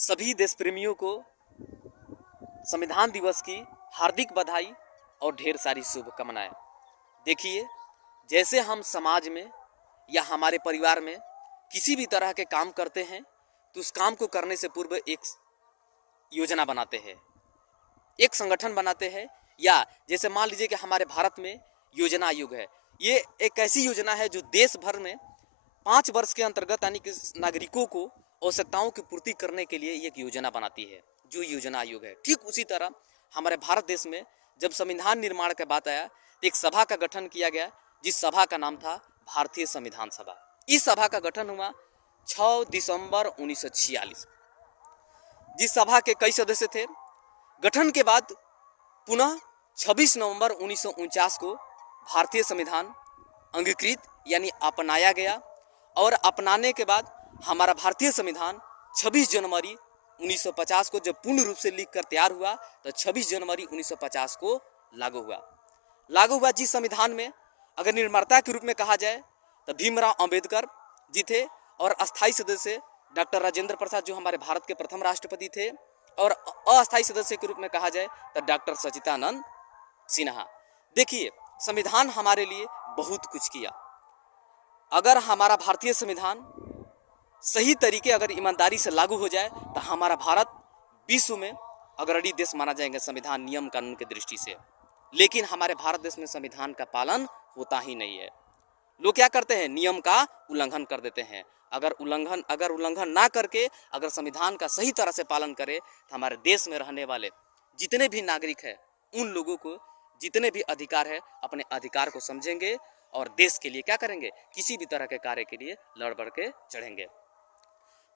सभी देश प्रेमियों को संविधान दिवस की हार्दिक बधाई और ढेर सारी शुभकामनाएं। देखिए, जैसे हम समाज में या हमारे परिवार में किसी भी तरह के काम करते हैं तो उस काम को करने से पूर्व एक योजना बनाते हैं, एक संगठन बनाते हैं। या जैसे मान लीजिए कि हमारे भारत में योजना आयोग है। ये एक ऐसी योजना है जो देश भर में 5 वर्ष के अंतर्गत यानी कि नागरिकों को आवश्यकताओं की पूर्ति करने के लिए एक योजना बनाती है, जो योजना आयोग है। ठीक उसी तरह हमारे भारत देश में जब संविधान निर्माण की बात आया तो एक सभा का गठन किया गया, जिस सभा का नाम था भारतीय संविधान सभा। इस सभा का गठन हुआ 6 दिसंबर 1946। जिस सभा के कई सदस्य थे। गठन के बाद पुनः 26 नवंबर 1949 को भारतीय संविधान अंगीकृत यानी अपनाया गया, और अपनाने के बाद हमारा भारतीय संविधान 26 जनवरी 1950 को जब पूर्ण रूप से लिख कर तैयार हुआ तो 26 जनवरी 1950 को लागू हुआ। जिस संविधान में अगर निर्माता के रूप में कहा जाए तो भीमराव अंबेडकर जी थे, और अस्थायी सदस्य डॉक्टर राजेंद्र प्रसाद जो हमारे भारत के प्रथम राष्ट्रपति थे, और अस्थायी सदस्य के रूप में कहा जाए तो डॉक्टर सच्चिदानंद सिन्हा। देखिए, संविधान हमारे लिए बहुत कुछ किया। अगर हमारा भारतीय संविधान सही तरीके अगर ईमानदारी से लागू हो जाए तो हमारा भारत विश्व में अग्रणी देश माना जाएगा संविधान नियम कानून की दृष्टि से। लेकिन हमारे भारत देश में संविधान का पालन होता ही नहीं है। लोग क्या करते हैं, नियम का उल्लंघन कर देते हैं। अगर उल्लंघन ना करके अगर संविधान का सही तरह से पालन करे तो हमारे देश में रहने वाले जितने भी नागरिक हैं उन लोगों को जितने भी अधिकार है अपने अधिकार को समझेंगे और देश के लिए क्या करेंगे, किसी भी तरह के कार्य के लिए लड़ बढ़ के चढ़ेंगे।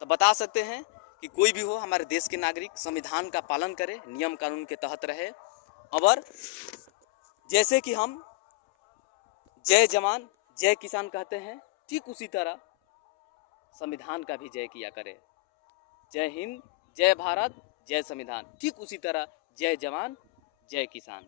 तो बता सकते हैं कि कोई भी हो हमारे देश के नागरिक संविधान का पालन करे, नियम कानून के तहत रहे। और जैसे कि हम जय जवान जय किसान कहते हैं, ठीक उसी तरह संविधान का भी जय किया करे। जय हिंद, जय भारत, जय संविधान। ठीक उसी तरह जय जवान जय किसान।